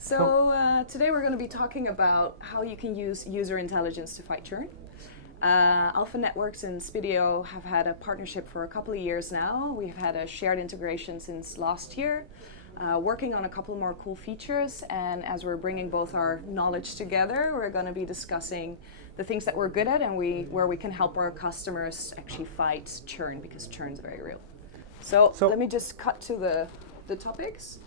Today we're going to be talking about how you can use user intelligence to fight churn. Alpha Networks and Spideo have had a partnership for a couple of years now. We've had a shared integration since last year, working on a couple more cool features. And as we're bringing both our knowledge together, we're going to be discussing the things that we're good at and where we can help our customers actually fight churn, because churn is very real. So let me just cut to the topics.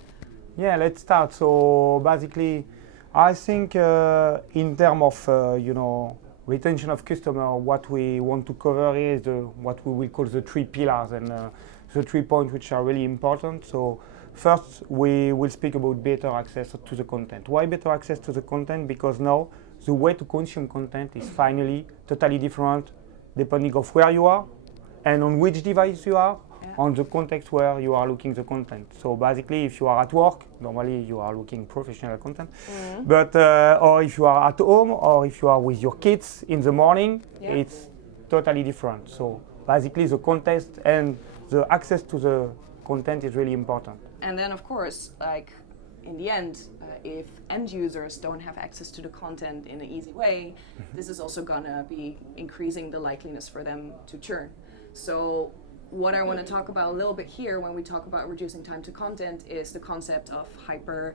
Yeah, let's start. So basically, I think in terms of retention of customer, what we want to cover is what we will call the three pillars and the 3 points which are really important. So first, we will speak about better access to the content. Why better access to the content? Because now the way to consume content is finally totally different depending of where you are and on which device you are. On the context where you are looking the content. So basically, if you are at work, normally you are looking professional content. Mm-hmm. But or if you are at home, or if you are with your kids in the morning, it's totally different. So basically, the context and the access to the content is really important. And then, of course, like in the end, if end users don't have access to the content in an easy way, this is also gonna be increasing the likeliness for them to churn. So what I want to talk about a little bit here when we talk about reducing time to content is the concept of hyper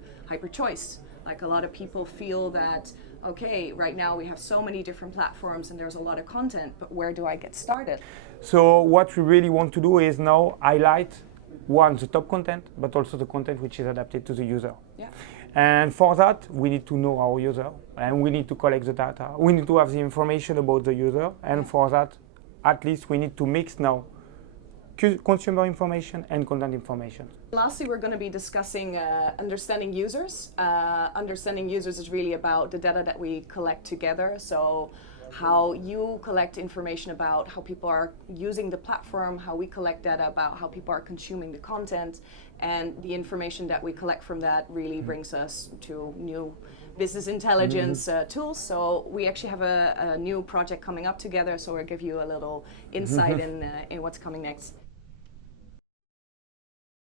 choice. Like, a lot of people feel that, okay, right now we have so many different platforms and there's a lot of content, but where do I get started? So what we really want to do is now highlight the top content, but also the content which is adapted to the user. Yeah. And for that, we need to know our user and we need to collect the data. We need to have the information about the user, and for that, at least we need to mix now consumer information and content information. Lastly, we're going to be discussing understanding users. Understanding users is really about the data that we collect together. So how you collect information about how people are using the platform, how we collect data about how people are consuming the content, and the information that we collect from that really brings us to new business intelligence tools. So we actually have a new project coming up together, so we'll give you a little insight in what's coming next.